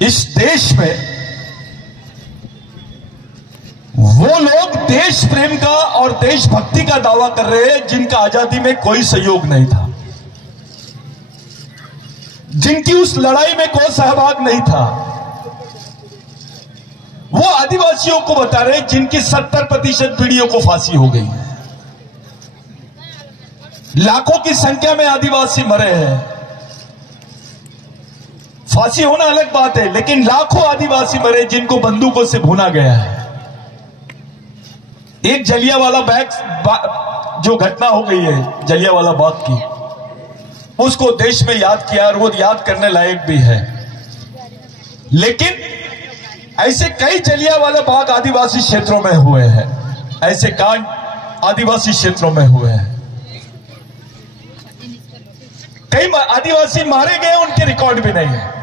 इस देश में वो लोग देश प्रेम का और देशभक्ति का दावा कर रहे हैं जिनका आजादी में कोई सहयोग नहीं था, जिनकी उस लड़ाई में कोई सहभाग नहीं था। वो आदिवासियों को बता रहे हैं जिनकी 70% पीढ़ियों को फांसी हो गई। लाखों की संख्या में आदिवासी मरे हैं। फांसी होना अलग बात है, लेकिन लाखों आदिवासी मरे जिनको बंदूकों से भुना गया है। एक जलियांवाला बाग जो घटना हो गई है जलियांवाला बाग की, उसको देश में याद किया और वो याद करने लायक भी है। लेकिन ऐसे कई जलियांवाला बाग आदिवासी क्षेत्रों में हुए हैं, ऐसे कांड आदिवासी क्षेत्रों में हुए हैं। कई आदिवासी मारे गए, उनके रिकॉर्ड भी नहीं है।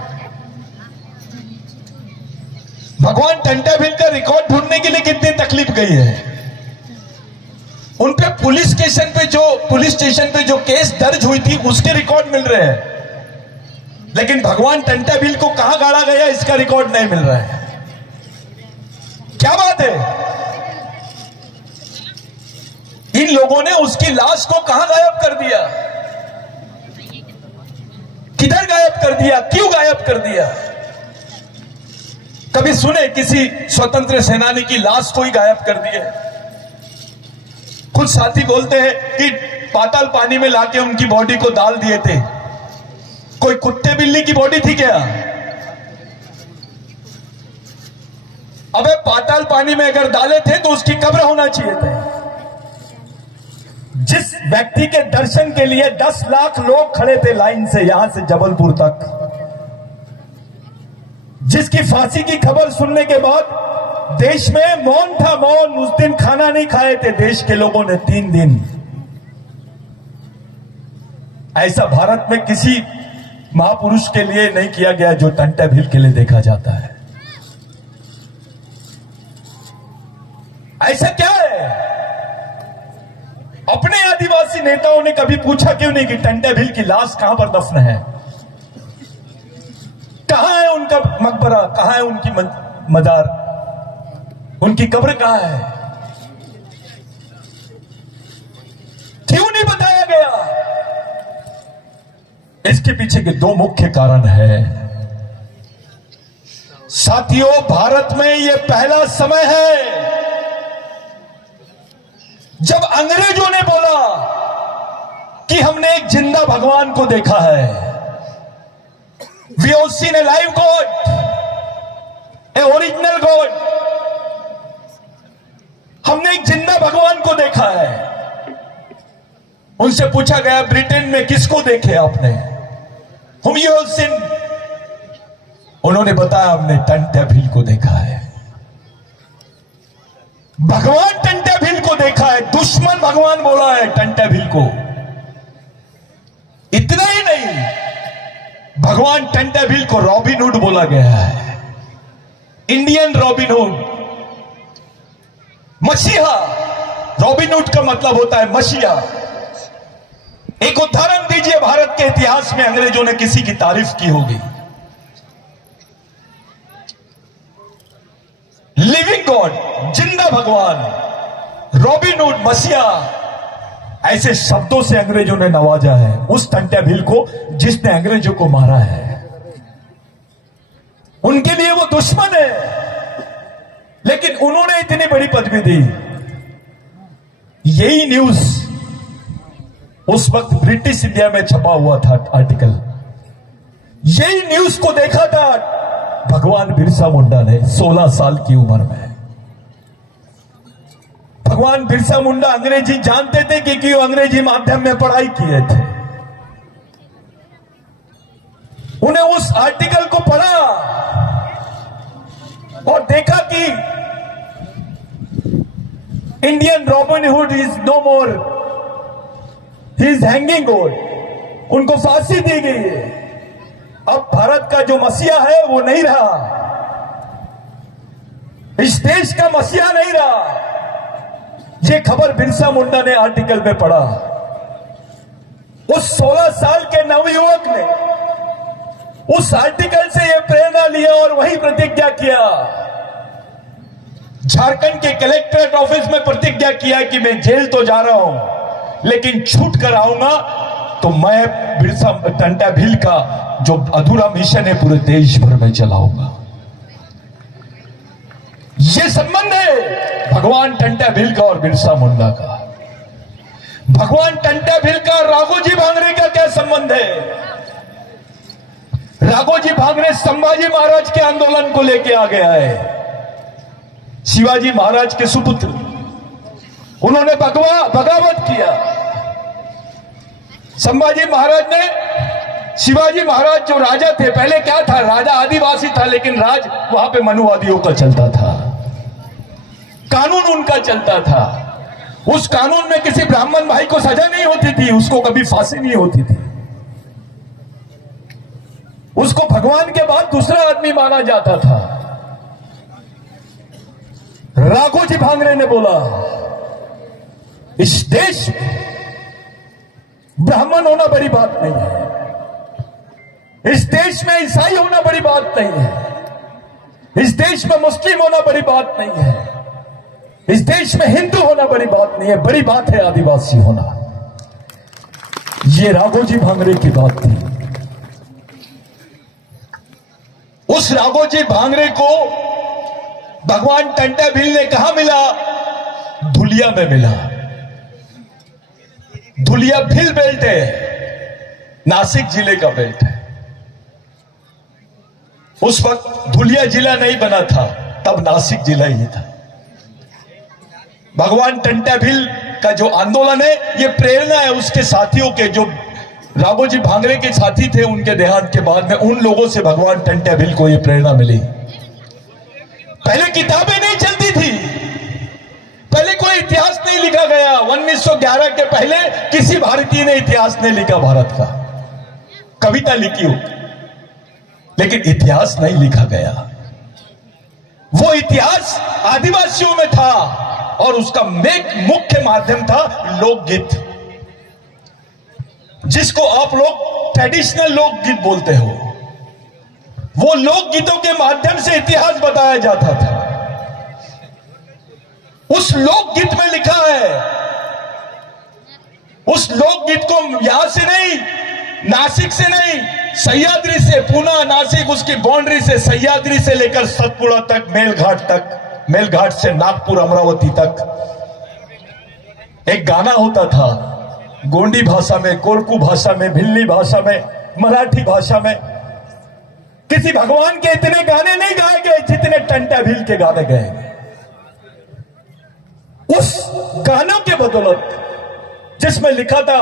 भगवान टंटा भील का रिकॉर्ड ढूंढने के लिए कितनी तकलीफ गई है। उन पे पुलिस स्टेशन पे जो केस दर्ज हुई थी उसके रिकॉर्ड मिल रहे हैं, लेकिन भगवान टंटा भील को कहां गाड़ा गया इसका रिकॉर्ड नहीं मिल रहा है। क्या बात है? इन लोगों ने उसकी लाश को कहां गायब कर दिया, किधर गायब कर दिया, क्यों गायब कर दिया? कभी सुने किसी स्वतंत्र सेनानी की लाश को ही गायब कर दिया? कुछ साथी बोलते हैं कि पाताल पानी में लाके उनकी बॉडी को डाल दिए थे। कोई कुत्ते बिल्ली की बॉडी थी क्या? अबे पाताल पानी में अगर डाले थे तो उसकी कब्र होना चाहिए था। जिस व्यक्ति के दर्शन के लिए 10 लाख लोग खड़े थे लाइन से यहां से जबलपुर तक, जिसकी फांसी की खबर सुनने के बाद देश में मौन था, मौन। उस दिन खाना नहीं खाए थे देश के लोगों ने 3 दिन। ऐसा भारत में किसी महापुरुष के लिए नहीं किया गया जो टंटा भील के लिए देखा जाता है। ऐसा क्या है? अपने आदिवासी नेताओं ने कभी पूछा क्यों नहीं कि टंटा भील की लाश कहां पर दफन है? कहां है उनका मकबरा, कहां है उनकी मजार, उनकी कब्र कहां है? क्यों नहीं बताया गया? इसके पीछे के 2 मुख्य कारण हैं। साथियों, भारत में यह पहला समय है जब अंग्रेजों ने बोला कि हमने एक जिंदा भगवान को देखा है। We have seen a live god, a original god. हमने एक जिंदा भगवान को देखा है। उनसे पूछा गया ब्रिटेन में किसको देखे आपने? Whom you have seen? उन्होंने बताया हमने टंटा भील को देखा है। भगवान टंटा भील को देखा है। दुश्मन भगवान बोला है टंटा भील को। इतना ही नहीं, भगवान टंटा भील को रॉबिन हुड बोला गया है, इंडियन रॉबिन हुड, मसीहा। रॉबिन हुड का मतलब होता है मसीहा। एक उदाहरण दीजिए भारत के इतिहास में अंग्रेजों ने किसी की तारीफ की होगी। लिविंग गॉड, जिंदा भगवान, रॉबिन हुड, मसीहा, ऐसे शब्दों से अंग्रेजों ने नवाजा है उस टंटा भील को जिसने अंग्रेजों को मारा है। उनके लिए वो दुश्मन है, लेकिन उन्होंने इतनी बड़ी पदवी दी। यही न्यूज उस वक्त ब्रिटिश इंडिया में छपा हुआ था आर्टिकल। यही न्यूज को देखा था भगवान बिरसा मुंडा ने 16 साल की उम्र में। भगवान बिरसा मुंडा अंग्रेजी जानते थे क्योंकि वो अंग्रेजी माध्यम में पढ़ाई किए थे। उन्हें उस आर्टिकल को पढ़ा और देखा कि Indian Robin Hood is no more, he is hanging ode. उनको फांसी दी गई है। अब भारत का जो मसीहा है वो नहीं रहा, इस देश का मसीहा नहीं रहा। ये खबर बिरसा मुंडा ने आर्टिकल में पढ़ा। उस 16 साल के नवयुवक ने उस आर्टिकल से यह प्रेरणा लिया और वही प्रतिज्ञा किया, झारखंड के कलेक्ट्रेट ऑफिस में प्रतिज्ञा किया कि मैं जेल तो जा रहा हूं लेकिन छूट कर आऊंगा तो मैं बिरसा टंटा भील का जो अधूरा मिशन है पूरे देश भर में चलाऊंगा। ये संबंध है भगवान टंटा भील का और बिरसा मुंडा का। भगवान टंटा भील का राघोजी भांगरे का क्या संबंध है? राघोजी भांगरे संभाजी महाराज के आंदोलन को लेके आ गया है, शिवाजी महाराज के सुपुत्र, उन्होंने बगावत किया। संभाजी महाराज ने, शिवाजी महाराज जो राजा थे, पहले क्या था, राजा आदिवासी था लेकिन राज वहां पे मनुवादियों का चलता था, कानून उनका चलता था। उस कानून में किसी ब्राह्मण भाई को सजा नहीं होती थी, उसको कभी फांसी नहीं होती थी, उसको भगवान के बाद दूसरा आदमी माना जाता था। राघोजी भांगरे ने बोला इस देश में ब्राह्मण होना बड़ी बात नहीं है, इस देश में ईसाई होना बड़ी बात नहीं है, इस देश में मुस्लिम होना बड़ी बात नहीं है, इस देश में हिंदू होना बड़ी बात नहीं है, बड़ी बात है आदिवासी होना। ये राघोजी भांगरे की बात थी। उस राघोजी भांगरे को भगवान टंटा भील ने कहा मिला? धुलिया में मिला। धुलिया भील बेल्ट है, नासिक जिले का बेल्ट है। उस वक्त धुलिया जिला नहीं बना था, तब नासिक जिला ही था। भगवान टंटा भील का जो आंदोलन है, ये प्रेरणा है उसके साथियों के, जो राघोजी भांगरे के साथी थे, उनके देहांत के बाद में उन लोगों से भगवान टंटा भील को ये प्रेरणा मिली। पहले किताबें नहीं चलती थी, पहले कोई इतिहास नहीं लिखा गया। 1911 के पहले किसी भारतीय ने इतिहास नहीं लिखा भारत का, कविता लिखी हो लेकिन इतिहास नहीं लिखा गया। वो इतिहास आदिवासियों में था और उसका मुख्य माध्यम था लोकगीत, जिसको आप लोग ट्रेडिशनल लोकगीत बोलते हो। वो लोकगीतों के माध्यम से इतिहास बताया जाता था। उस लोकगीत में लिखा है, उस लोकगीत को यहां से नहीं, नासिक से नहीं, सह्याद्री से, पूना नासिक उसकी बाउंड्री से, सह्याद्री से लेकर सतपुड़ा तक, मेलघाट से नागपुर अमरावती तक एक गाना होता था, गोंडी भाषा में, कोरकू भाषा में, भिल्ली भाषा में, मराठी भाषा में। किसी भगवान के इतने गाने नहीं गाए गए जितने टंटा भील के गाने गए। उस गानों के बदौलत, जिसमें लिखा था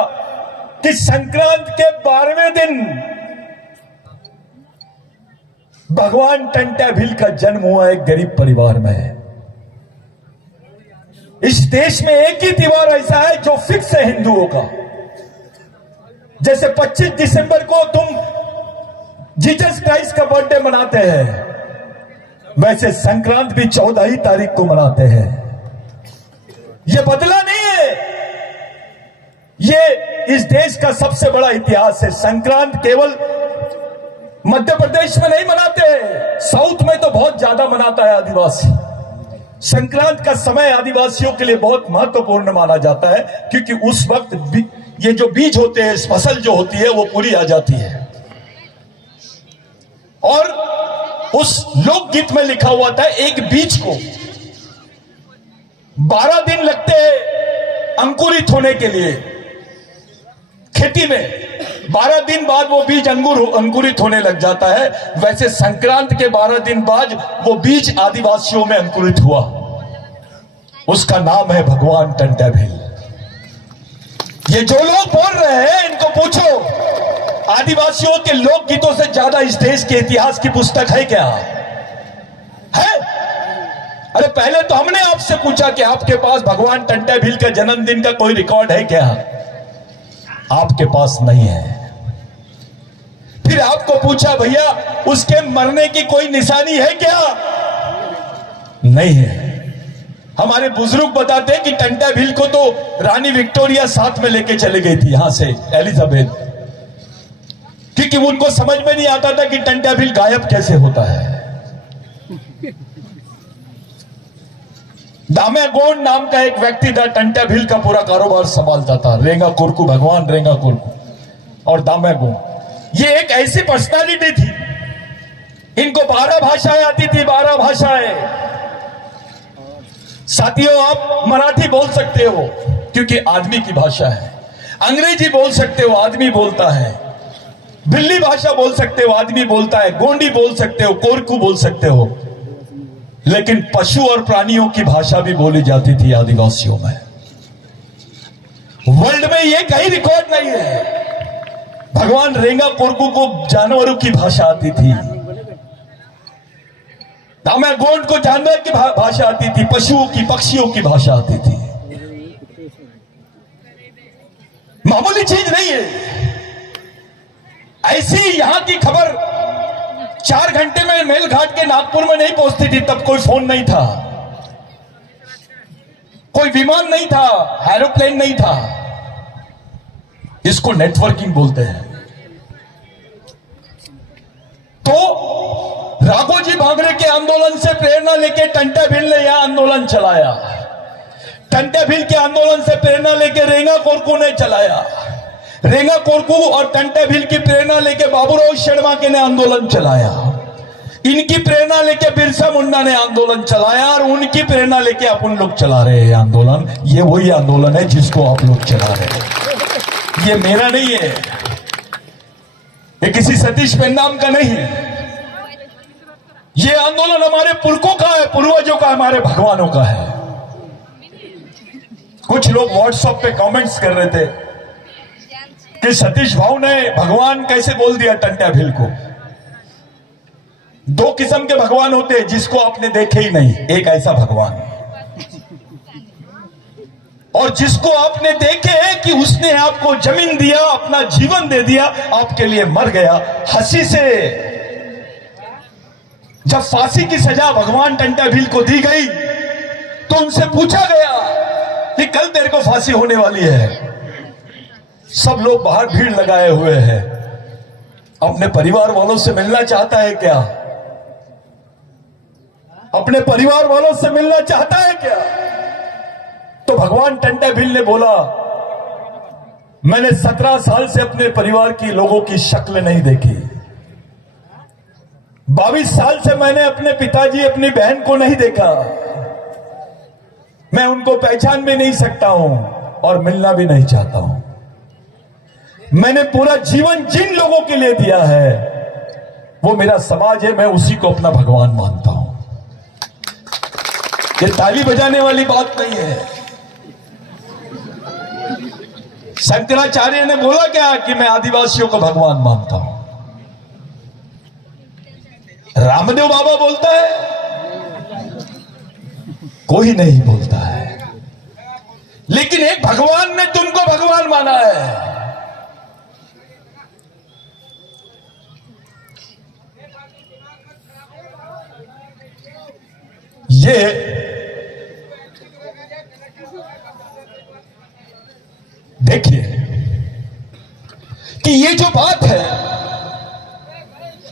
कि संक्रांत के 12वें दिन भगवान टंटा भील का जन्म हुआ एक गरीब परिवार में। इस देश में एक ही त्योहार ऐसा है जो फिक्स है हिंदुओं का। जैसे 25 दिसंबर को तुम जीसस क्राइस्ट का बर्थडे मनाते हैं, वैसे संक्रांत भी 14 ही तारीख को मनाते हैं। यह बदला नहीं है, ये इस देश का सबसे बड़ा इतिहास है। संक्रांत केवल मध्य प्रदेश में नहीं मनाते, साउथ में तो बहुत ज्यादा मनाता है आदिवासी। संक्रांत का समय आदिवासियों के लिए बहुत महत्वपूर्ण माना जाता है, क्योंकि उस वक्त ये जो बीज होते हैं, फसल जो होती है वो पूरी आ जाती है। और उस लोकगीत में लिखा हुआ था, एक बीज को 12 दिन लगते हैं अंकुरित होने के लिए। खेती में 12 दिन बाद वो बीज अंकुरित होने लग जाता है, वैसे संक्रांत के 12 दिन बाद वो बीज आदिवासियों में अंकुरित हुआ। उसका नाम है भगवान टंटा भील। ये जो लोग बोल रहे हैं, इनको पूछो, आदिवासियों के लोकगीतों से ज्यादा इस देश के इतिहास की पुस्तक है क्या? है? अरे पहले तो हमने आपसे पूछा कि आपके पास भगवान टंटा भील का जन्मदिन का कोई रिकॉर्ड है क्या? आपके पास नहीं है। फिर आपको पूछा, भैया उसके मरने की कोई निशानी है क्या? नहीं है। हमारे बुजुर्ग बताते हैं कि टंटा भील को तो रानी विक्टोरिया साथ में लेके चले गई थी, यहां से एलिजाबेथ। क्योंकि उनको समझ में नहीं आता था कि टंटा भील गायब कैसे होता है। दामेगोंड नाम का एक व्यक्ति था, टंटा भील का पूरा कारोबार संभालता था। रेंगा कुरकू, भगवान रेंगा कुरकू और दामेगोंड, ये एक ऐसी पर्सनालिटी थी, इनको 12 भाषाएं आती थी, 12 भाषाएं। साथियों, आप मराठी बोल सकते हो क्योंकि आदमी की भाषा है, अंग्रेजी बोल सकते हो, आदमी बोलता है, भिल्ली भाषा बोल सकते हो, आदमी बोलता है, गोंडी बोल सकते हो, कोरकू बोल सकते हो, लेकिन पशु और प्राणियों की भाषा भी बोली जाती थी आदिवासियों में। वर्ल्ड में यह कहीं रिकॉर्ड नहीं है। भगवान रेंगा कोरकू को जानवरों की भाषा आती थी, दामेगोंड को जानवर की भाषा आती थी, पशुओं की, पक्षियों की भाषा आती थी। मामूली चीज नहीं है। ऐसी यहां की खबर 4 घंटे में मेलघाट के नागपुर में नहीं पहुंचती थी। तब कोई फोन नहीं था, कोई विमान नहीं था, एरोप्लेन नहीं था। इसको नेटवर्किंग बोलते हैं। तो राघोजी भांगरे के आंदोलन से प्रेरणा लेके टंटा भील ने यह आंदोलन चलाया। टंटा भील के आंदोलन से प्रेरणा लेके रेंगा कोरकू ने चलाया। रेंगा कोरकू और टंटा भील की प्रेरणा लेके बाबूराव शर्मा ने आंदोलन चलाया। इनकी प्रेरणा लेके बिरसा मुंडा ने आंदोलन चलाया और उनकी प्रेरणा लेके अपन लोग चला रहे हैं आंदोलन। ये वही आंदोलन है जिसको आप लोग चला रहे हैं। ये मेरा नहीं है, ये किसी सतीश पेन्नाम का नहीं है। ये आंदोलन हमारे पुरखों का है, पूर्वजों का, हमारे भगवानों का है। कुछ लोग व्हाट्सएप पे कमेंट्स कर रहे थे कि सतीश भाऊ ने भगवान कैसे बोल दिया टंटा भील को। 2 किस्म के भगवान होते हैं जिसको आपने देखे ही नहीं। एक ऐसा भगवान और जिसको आपने देखे कि उसने आपको जमीन दिया, अपना जीवन दे दिया, आपके लिए मर गया हंसी से। जब फांसी की सजा भगवान टंटा भील को दी गई तो उनसे पूछा गया कि कल तेरे को फांसी होने वाली है। सब लोग बाहर भीड़ लगाए हुए हैं। अपने परिवार वालों से मिलना चाहता है क्या? अपने परिवार वालों से मिलना चाहता है क्या? तो भगवान टंटा भील ने बोला, मैंने 17 साल से अपने परिवार की लोगों की शक्ल नहीं देखी। 22 साल से मैंने अपने पिताजी, अपनी बहन को नहीं देखा। मैं उनको पहचान भी नहीं सकता हूं और मिलना भी नहीं चाहता हूं। मैंने पूरा जीवन जिन लोगों के लिए दिया है वो मेरा समाज है, मैं उसी को अपना भगवान मानता हूं। ये ताली बजाने वाली बात नहीं है। शंकराचार्य ने बोला क्या कि मैं आदिवासियों को भगवान मानता हूं। रामदेव बाबा बोलता है, कोई नहीं बोलता है, लेकिन एक भगवान ने तुमको भगवान माना है। ये देखिए कि ये जो बात है,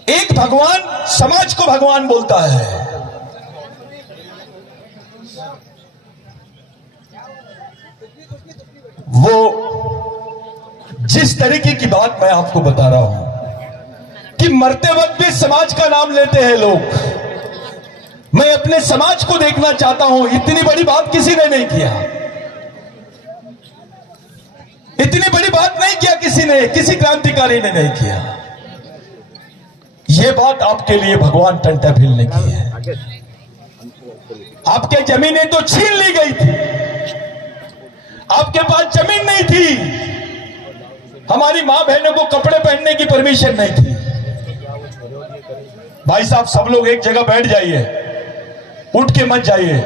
एक भगवान समाज को भगवान बोलता है। वो जिस तरीके की बात मैं आपको बता रहा हूं कि मरते वक्त भी समाज का नाम लेते हैं लोग। मैं अपने समाज को देखना चाहता हूं। इतनी बड़ी बात किसी ने नहीं किया, इतनी बड़ी बात नहीं किया किसी ने, किसी क्रांतिकारी ने नहीं किया। यह बात आपके लिए भगवान टंटा भील ने की है। आपके जमीनें तो छीन ली गई थी, आपके पास जमीन नहीं थी, हमारी मां बहनों को कपड़े पहनने की परमिशन नहीं थी। भाई साहब, सब लोग एक जगह बैठ जाइए, उठ के मत जाइए,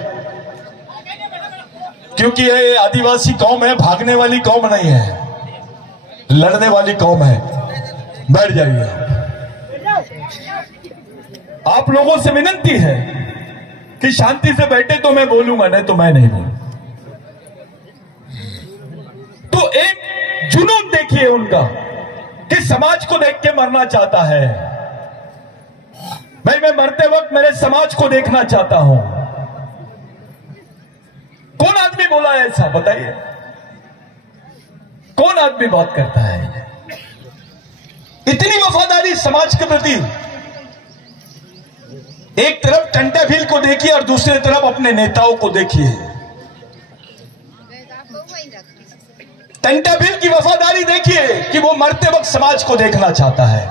क्योंकि ये आदिवासी कौम है, भागने वाली कौम नहीं है, लड़ने वाली कौम है। बैठ जाइए। आप लोगों से विनती है कि शांति से बैठे तो मैं बोलूंगा, नहीं तो मैं नहीं बोलूंगा। तो एक जुनून देखिए उनका किस समाज को देख के मरना चाहता है? भाई, मैं मरते वक्त मेरे समाज को देखना चाहता हूं। कौन आदमी बोला है ऐसा? बताइए, कौन आदमी बात करता है? इतनी वफादारी समाज के प्रति। एक तरफ टंटा भील को देखिए और दूसरी तरफ अपने नेताओं को देखिए। टंटा भील की वफादारी देखिए कि वो मरते वक्त समाज को देखना चाहता है।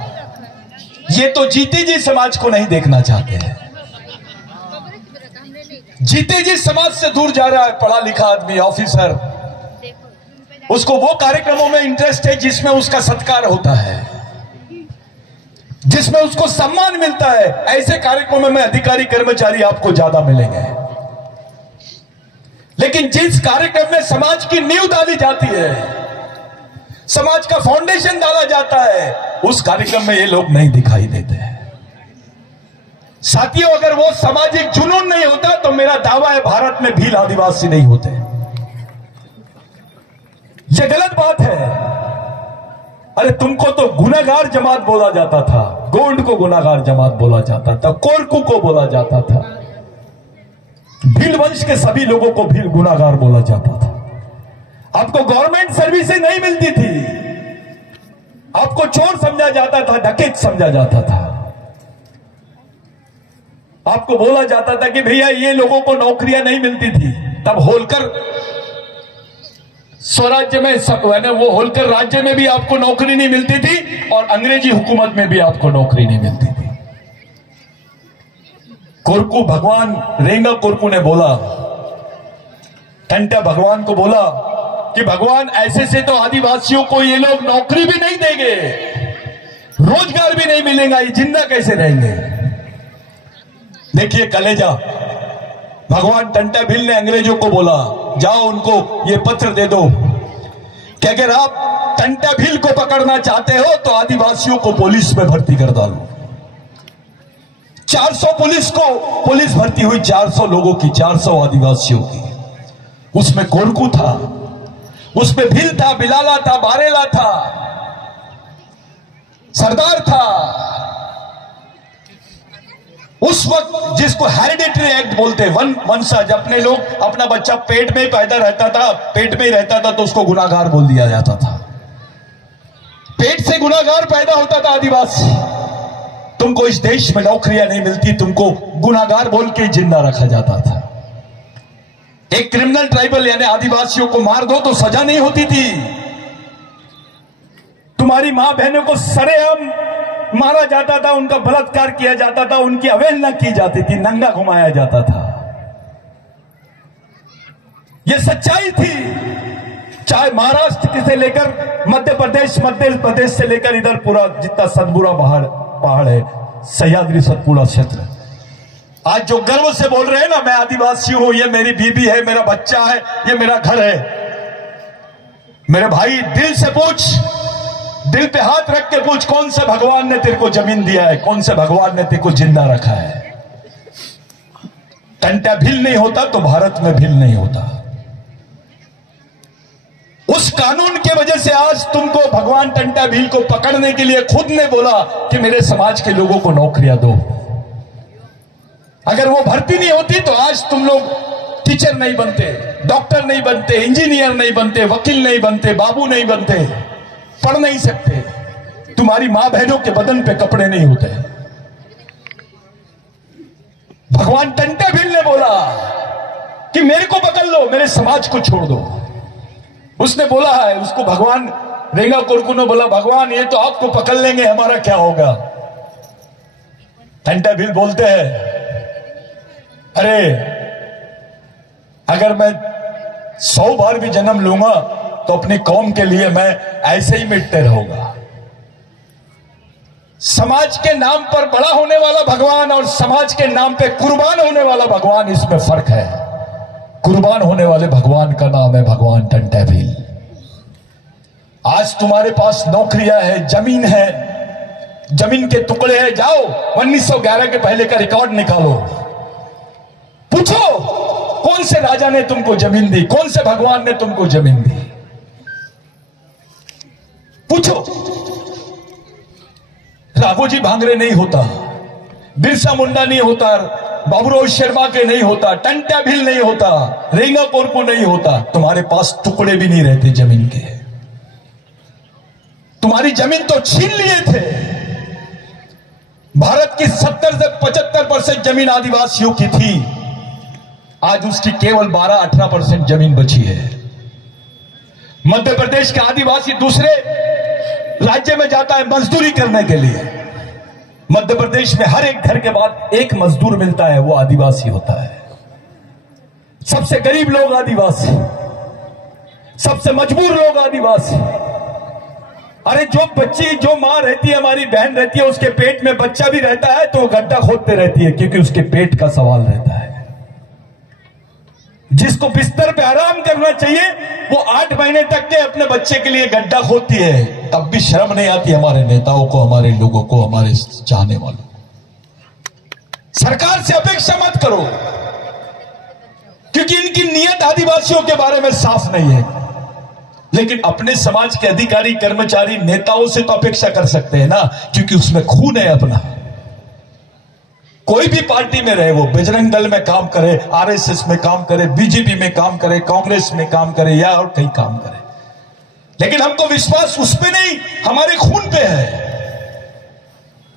ये तो जीते जी समाज को नहीं देखना चाहते हैं। जीते जी समाज से दूर जा रहा है पढ़ा लिखा आदमी, ऑफिसर। उसको वो कार्यक्रमों में इंटरेस्ट है जिसमें उसका सत्कार होता है, जिसमें उसको सम्मान मिलता है। ऐसे कार्यक्रमों में अधिकारी कर्मचारी आपको ज्यादा मिलेंगे। लेकिन जिस कार्यक्रम में समाज की नींव डाली जाती है, समाज का फाउंडेशन डाला जाता है, उस कार्यक्रम में ये लोग नहीं दिखाई देते हैं। साथियों, अगर वो सामाजिक जुनून नहीं होता तो मेरा दावा है भारत में भील आदिवासी नहीं होते। ये गलत बात है। अरे तुमको तो गुनाहगार जमात बोला जाता था, गोंड को गुनाहगार जमात बोला जाता था, कोरकू को बोला जाता था, भील वंश के सभी लोगों को भील गुनाहगार बोला जाता था। आपको गवर्नमेंट सर्विसेज नहीं मिलती थी, आपको चोर समझा जाता था, डकैत समझा जाता था। आपको बोला जाता था कि भैया ये लोगों को नौकरियां नहीं मिलती थी। तब होलकर स्वराज्य में वो होलकर राज्य में भी आपको नौकरी नहीं मिलती थी और अंग्रेजी हुकूमत में भी आपको नौकरी नहीं मिलती थी। कोरकू भगवान रेंगा कोरकू ने बोला, टंटा भगवान को बोला कि भगवान ऐसे से तो आदिवासियों को ये लोग नौकरी भी नहीं देंगे, रोजगार भी नहीं मिलेगा, ये जिंदा कैसे रहेंगे? देखिए कलेजा, भगवान टंटा भील ने अंग्रेजों को बोला, जाओ उनको ये पत्र दे दो कि अगर आप टंटा भील को पकड़ना चाहते हो तो आदिवासियों को पुलिस में भर्ती कर डालो। 400 पुलिस भर्ती हुई, 400 लोगों की, 400 आदिवासियों की। उसमें कोरकू था, उसमें भील था, बिलाला था, बारेला था, सरदार था। उस वक्त जिसको हेरिडेटरी एक्ट बोलते, वंशज, अपने लोग, अपना बच्चा पेट में ही पैदा रहता था, पेट में ही रहता था तो उसको गुनाहगार बोल दिया जाता था। पेट से गुनाहगार पैदा होता था आदिवासी। तुमको इस देश में नौकरियां नहीं मिलती, तुमको गुनाहगार बोल के जिंदा रखा जाता था। एक क्रिमिनल ट्राइबल यानी आदिवासियों को मार दो तो सजा नहीं होती थी। तुम्हारी मां बहनों को सरेआम मारा जाता था, उनका बलात्कार किया जाता था, उनकी अवहेलना की जाती थी, नंगा घुमाया जाता था। यह सच्चाई थी। चाहे महाराष्ट्र से लेकर मध्य प्रदेश से लेकर इधर पूरा जितना सतपुड़ा पहाड़ है, सह्याद्री सतपुड़ा क्षेत्र, आज जो गर्व से बोल रहे हैं ना, मैं आदिवासी हूं, ये मेरी बीबी है, मेरा बच्चा है, ये मेरा घर है। मेरे भाई, दिल से पूछ, दिल पे हाथ रख के पूछ, कौन से भगवान ने तेरे को जमीन दिया है? कौन से भगवान ने तेरे को जिंदा रखा है? टंटा भील नहीं होता तो भारत में भील नहीं होता। उस कानून के वजह से आज तुमको भगवान टंटा भील को पकड़ने के लिए खुद ने बोला कि मेरे समाज के लोगों को नौकरियां दो। अगर वो भर्ती नहीं होती तो आज तुम लोग टीचर नहीं बनते, डॉक्टर नहीं बनते, इंजीनियर नहीं बनते, वकील नहीं बनते, बाबू नहीं बनते, पढ़ नहीं सकते, तुम्हारी मां बहनों के बदन पे कपड़े नहीं होते। भगवान टंटा भील ने बोला कि मेरे को पकड़ लो, मेरे समाज को छोड़ दो। उसने बोला है, उसको भगवान रेंगा कोरकू ने बोला, भगवान ये तो आपको पकड़ लेंगे, हमारा क्या होगा? टंटा भील बोलते हैं, अरे अगर मैं 100 बार भी जन्म लूंगा तो अपनी कौम के लिए मैं ऐसे ही मिटते रहूंगा। समाज के नाम पर बड़ा होने वाला भगवान और समाज के नाम पे कुर्बान होने वाला भगवान, इसमें फर्क है। कुर्बान होने वाले भगवान का नाम है भगवान टंटा भील। आज तुम्हारे पास नौकरियां है, जमीन है, जमीन के टुकड़े हैं, जाओ 1911 के पहले का रिकॉर्ड निकालो, पूछो कौन से राजा ने तुमको जमीन दी, कौन से भगवान ने तुमको जमीन दी, पूछो। राघोजी भांगरे नहीं होता, बिरसा मुंडा नहीं होता, बाबूराव शर्मा के नहीं होता, टंट्या भील नहीं होता, रेंगा कोरकू नहीं होता, तुम्हारे पास टुकड़े भी नहीं रहते जमीन के। तुम्हारी जमीन तो छीन लिए थे। भारत की 70 से 75% जमीन आदिवासियों की थी, आज उसकी केवल 12-18% जमीन बची है। मध्य प्रदेश के आदिवासी दूसरे राज्य में जाता है मजदूरी करने के लिए। मध्य प्रदेश में हर एक घर के बाद एक मजदूर मिलता है, वो आदिवासी होता है। सबसे गरीब लोग आदिवासी, सबसे मजबूर लोग आदिवासी। अरे जो बच्ची, जो मां रहती है, हमारी बहन रहती है, उसके पेट में बच्चा भी रहता है तो वो गड्ढा खोदते रहती है, क्योंकि उसके पेट का सवाल रहता है। जिसको बिस्तर पे आराम करना चाहिए वो 8 महीने तक के अपने बच्चे के लिए गड्ढा खोदती है, तब भी शर्म नहीं आती हमारे नेताओं को, हमारे लोगों को, हमारे चाहने वालों को। सरकार से अपेक्षा मत करो, क्योंकि इनकी नीयत आदिवासियों के बारे में साफ नहीं है। लेकिन अपने समाज के अधिकारी, कर्मचारी, नेताओं से तो अपेक्षा कर सकते हैं ना, क्योंकि उसमें खून है अपना। कोई भी पार्टी में रहे, वो बजरंग दल में काम करे, आरएसएस में काम करे, बीजेपी में काम करे, कांग्रेस में काम करे या और कहीं काम करे, लेकिन हमको विश्वास उस पे नहीं, हमारे खून पे है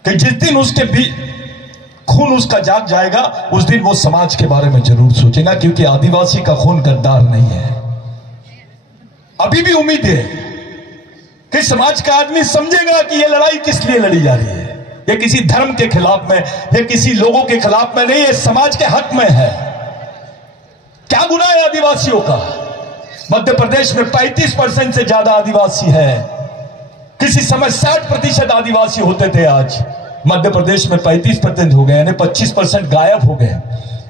कि जिस दिन उसके भी खून उसका जाग जाएगा, उस दिन वो समाज के बारे में जरूर सोचेगा, क्योंकि आदिवासी का खून गद्दार नहीं है। अभी भी उम्मीद है कि समाज का आदमी समझेगा कि यह लड़ाई किस लिए लड़ी जा रही है। ये किसी धर्म के खिलाफ में, ये किसी लोगों के खिलाफ में नहीं है, समाज के हक में है। क्या गुनाह है आदिवासियों का? मध्य प्रदेश में 35% से ज्यादा आदिवासी है। किसी समय 60% आदिवासी होते थे, आज मध्य प्रदेश में 35% हो गए, यानी 25% गायब हो गए।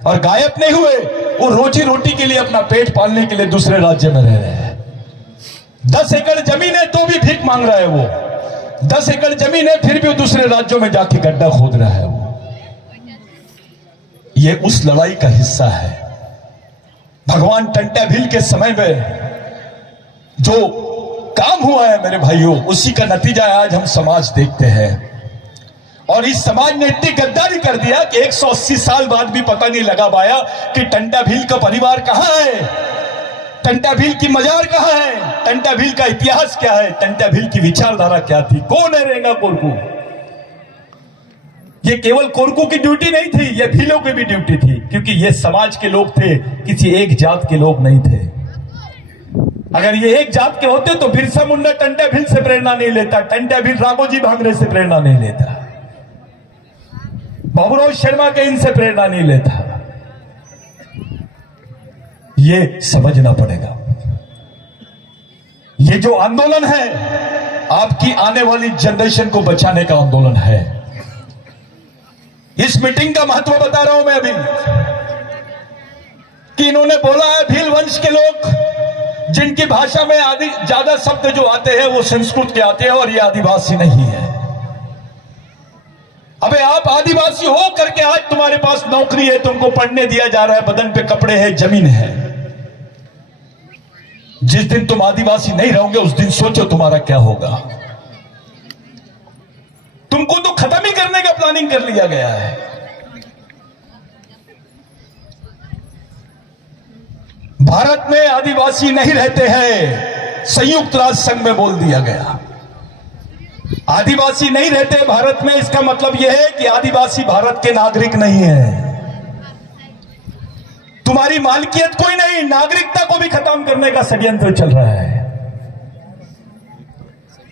और गायब नहीं हुए, वो रोजी रोटी के लिए, अपना पेट पालने के लिए दूसरे राज्य में रह रहे हैं। 10 एकड़ जमीन है तो भी भीख मांग रहा है वो। 10 एकड़ जमीन है फिर भी दूसरे राज्यों में जाके गड्ढा खोद रहा है वो। ये उस लड़ाई का हिस्सा है। भगवान टंट्या भील के समय में जो काम हुआ है मेरे भाइयों, उसी का नतीजा आज हम समाज देखते हैं। और इस समाज ने इतनी गद्दारी कर दिया कि 180 साल बाद भी पता नहीं लगा पाया कि टंट्या भील का परिवार कहां है, टंट्या भील की मजार कहां है, टंट्या भील का इतिहास क्या है, टंट्या भील की विचारधारा क्या थी, कौन है रेंगा कोरकू। ये केवल कोरकू की ड्यूटी नहीं थी, ये भीलों की भी ड्यूटी थी, क्योंकि ये समाज के लोग थे, किसी एक जात के लोग नहीं थे। अगर ये एक जात के होते तो बिरसा मुंडा टंट्या भील से प्रेरणा नहीं लेता, टंट्या भील राघोजी भांगरे से प्रेरणा नहीं लेता, बाबूराव शर्मा के इनसे प्रेरणा नहीं लेता। ये समझना पड़ेगा। ये जो आंदोलन है, आपकी आने वाली जनरेशन को बचाने का आंदोलन है। इस मीटिंग का महत्व बता रहा हूं मैं अभी, कि इन्होंने बोला है भील वंश के लोग, जिनकी भाषा में आदि ज्यादा शब्द जो आते हैं वो संस्कृत के आते हैं, और ये आदिवासी नहीं है। अबे आप आदिवासी हो करके आज तुम्हारे पास नौकरी है, तुमको पढ़ने दिया जा रहा है, बदन पे कपड़े हैं, जमीन है। जिस दिन तुम आदिवासी नहीं रहोगे उस दिन सोचो तुम्हारा क्या होगा। तुमको तो खत्म ही करने का प्लानिंग कर लिया गया है। भारत में आदिवासी नहीं रहते हैं, संयुक्त राष्ट्र संघ में बोल दिया गया। आदिवासी नहीं रहते भारत में, इसका मतलब यह है कि आदिवासी भारत के नागरिक नहीं है। तुम्हारी मालकियत कोई नहीं, नागरिकता को भी खत्म करने का षड्यंत्र चल रहा है।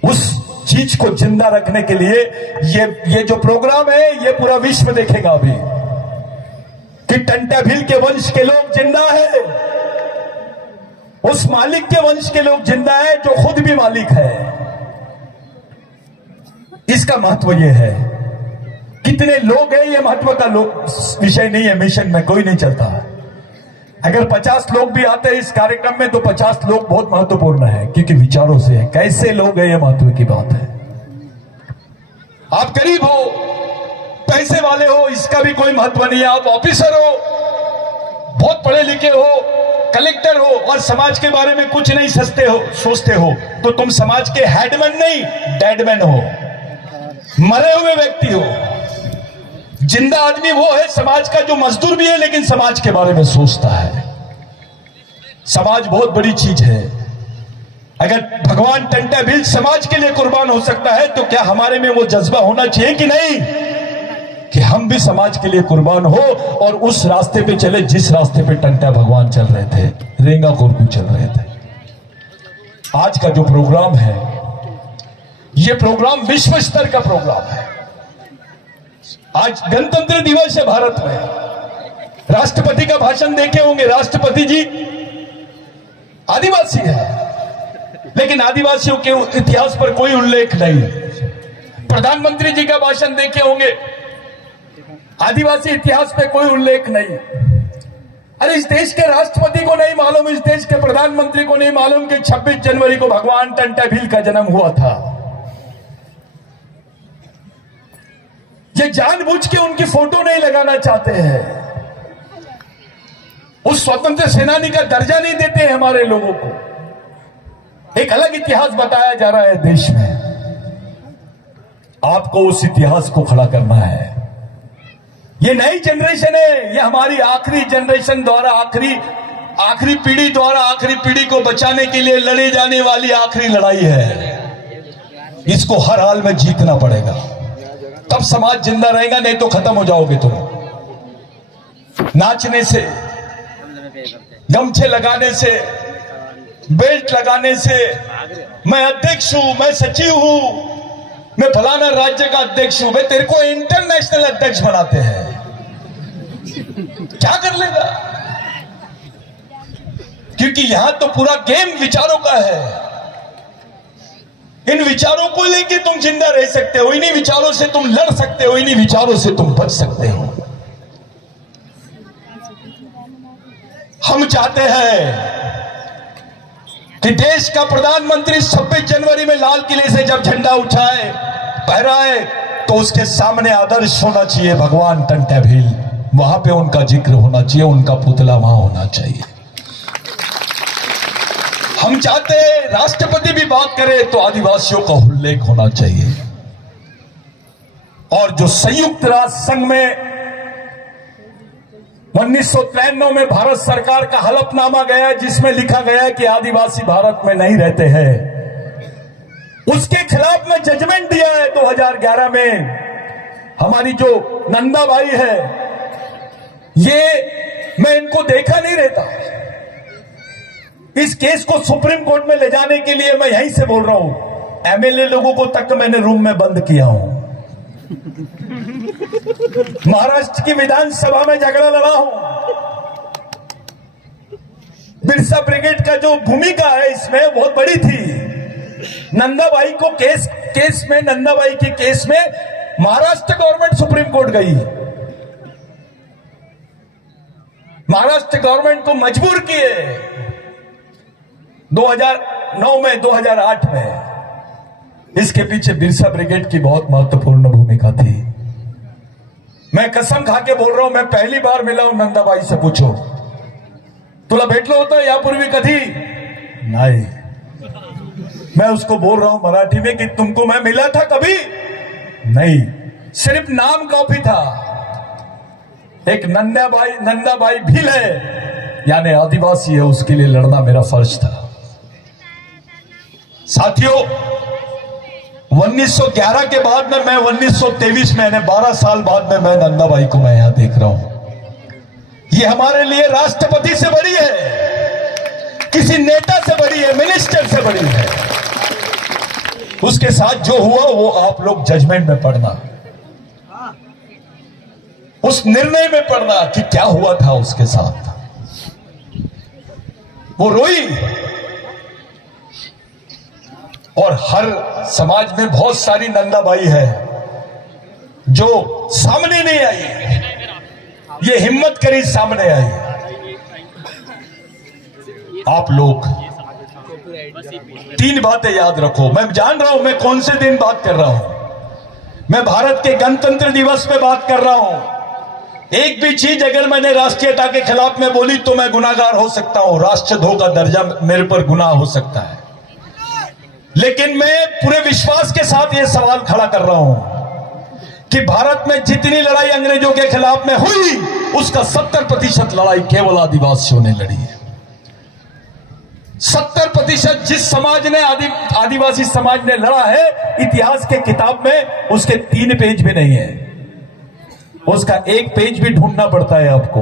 उस चीज को जिंदा रखने के लिए ये जो प्रोग्राम है, ये पूरा विश्व देखेगा अभी कि टंट्या भील के वंश के लोग जिंदा है, उस मालिक के वंश के लोग जिंदा है जो खुद भी मालिक है। इसका महत्व यह है। कितने लोग हैं ये महत्व का विषय नहीं है, मिशन में कोई नहीं चलता। अगर 50 लोग भी आते हैं इस कार्यक्रम में तो 50 लोग बहुत महत्वपूर्ण है, क्योंकि विचारों से है। कैसे लोग हैं ये महत्व की बात है। आप गरीब हो, पैसे वाले हो, इसका भी कोई महत्व नहीं है। आप ऑफिसर हो, बहुत पढ़े लिखे हो, कलेक्टर हो, और समाज के बारे में कुछ नहीं सोचते हो, तो तुम समाज के हेडमैन नहीं, डेडमैन हो। मरे हुए व्यक्ति हो। जिंदा आदमी वो है समाज का जो मजदूर भी है लेकिन समाज के बारे में सोचता है। समाज बहुत बड़ी चीज है। अगर भगवान टंटा भील समाज के लिए कुर्बान हो सकता है तो क्या हमारे में वो जज्बा होना चाहिए कि नहीं कि हम भी समाज के लिए कुर्बान हो और उस रास्ते पे चले जिस रास्ते पे टंटा भगवान चल रहे थे, रेंगा कोरकू चल रहे थे। आज का जो प्रोग्राम है ये प्रोग्राम विश्व स्तर का प्रोग्राम है। आज गणतंत्र दिवस है भारत में। राष्ट्रपति का भाषण देखे होंगे। राष्ट्रपति जी आदिवासी है लेकिन आदिवासियों के इतिहास पर कोई उल्लेख नहीं। प्रधानमंत्री जी का भाषण देखे होंगे, आदिवासी इतिहास पे कोई उल्लेख नहीं। अरे इस देश के राष्ट्रपति को नहीं मालूम, इस देश के प्रधानमंत्री को नहीं मालूम कि 26 जनवरी को भगवान टंटा भील का जन्म हुआ था। ये जानबूझ के उनकी फोटो नहीं लगाना चाहते हैं। उस स्वतंत्र सेनानी का दर्जा नहीं देते हैं हमारे लोगों को। एक अलग इतिहास बताया जा रहा है देश में। आपको उस इतिहास को खड़ा करना है। ये नई जनरेशन है, ये हमारी आखिरी जनरेशन द्वारा आखिरी पीढ़ी द्वारा आखिरी पीढ़ी को बचाने के लिए लड़ी जाने वाली आखिरी लड़ाई है। इसको हर हाल में जीतना पड़ेगा, तब समाज जिंदा रहेगा, नहीं तो खत्म हो जाओगे तुम। नाचने से, गमछे लगाने से, बेल्ट लगाने से, मैं अध्यक्ष हूं, मैं सचिव हूं, मैं फलाना राज्य का अध्यक्ष हूं, भाई तेरे को इंटरनेशनल अध्यक्ष बनाते हैं, क्या कर लेगा? क्योंकि यहां तो पूरा गेम विचारों का है। इन विचारों को लेके तुम जिंदा रह सकते हो, इन्हीं विचारों से तुम लड़ सकते हो, इन्हीं विचारों से तुम बच सकते हो। हम चाहते हैं कि देश का प्रधानमंत्री 26 जनवरी में लाल किले से जब झंडा उठाए, फहराए, तो उसके सामने आदर्श होना चाहिए भगवान टंटा भील। वहां पे उनका जिक्र होना चाहिए, उनका पुतला वहां होना चाहिए। हम चाहते हैं राष्ट्रपति भी बात करे तो आदिवासियों का उल्लेख होना चाहिए। और जो संयुक्त राष्ट्र संघ में 1993 में भारत सरकार का हलफनामा गया जिसमें लिखा गया कि आदिवासी भारत में नहीं रहते हैं, उसके खिलाफ में जजमेंट दिया है 2011 में। हमारी जो नंदाबाई है, ये मैं इनको देखा नहीं रहता। इस केस को सुप्रीम कोर्ट में ले जाने के लिए मैं यहीं से बोल रहा हूं। एमएलए लोगों को तक मैंने रूम में बंद किया हूं। महाराष्ट्र की विधानसभा में झगड़ा लड़ा हूं। बिरसा ब्रिगेड का जो भूमिका है इसमें बहुत बड़ी थी। नंदाबाई को केस में नंदाबाई के केस में महाराष्ट्र गवर्नमेंट सुप्रीम कोर्ट गई। महाराष्ट्र गवर्नमेंट को मजबूर किए 2009 में, 2008 में। इसके पीछे बिरसा ब्रिगेड की बहुत महत्वपूर्ण भूमिका थी। मैं कसम खा के बोल रहा हूं, मैं पहली बार मिला हूं नंदाबाई से। पूछो तुला भेटलो होता यापूर्वी कधी? नहीं। मैं उसको बोल रहा हूं मराठी में कि तुमको मैं मिला था कभी? नहीं, सिर्फ नाम कॉपी था। एक नंदाबाई भील है, यानी आदिवासी है, उसके लिए लड़ना मेरा फर्ज था। साथियों, 1911 के बाद में मैं 1923 में, 12 साल बाद में मैं नंदाबाई को मैं यहां देख रहा हूं। ये हमारे लिए राष्ट्रपति से बड़ी है, किसी नेता से बड़ी है, मिनिस्टर से बड़ी है। उसके साथ जो हुआ वो आप लोग जजमेंट में पढ़ना, उस निर्णय में पढ़ना कि क्या हुआ था उसके साथ। वो रोई। और हर समाज में बहुत सारी नंदाबाई है जो सामने नहीं आई, ये हिम्मत करी सामने आई। आप लोग 3 बातें याद रखो। मैं जान रहा हूं मैं कौन से दिन बात कर रहा हूं। मैं भारत के गणतंत्र दिवस पे बात कर रहा हूं। एक भी चीज अगर मैंने राष्ट्रीयता के खिलाफ में बोली तो मैं गुनाहगार हो सकता हूं, राष्ट्रद्रोह का दर्जा मेरे पर गुनाह हो सकता है। लेकिन मैं पूरे विश्वास के साथ यह सवाल खड़ा कर रहा हूं कि भारत में जितनी लड़ाई अंग्रेजों के खिलाफ में हुई उसका 70% लड़ाई केवल आदिवासियों ने लड़ी है। 70% जिस समाज ने आदिवासी समाज ने लड़ा है, इतिहास के किताब में उसके 3 पेज भी नहीं है, उसका 1 पेज भी ढूंढना पड़ता है आपको।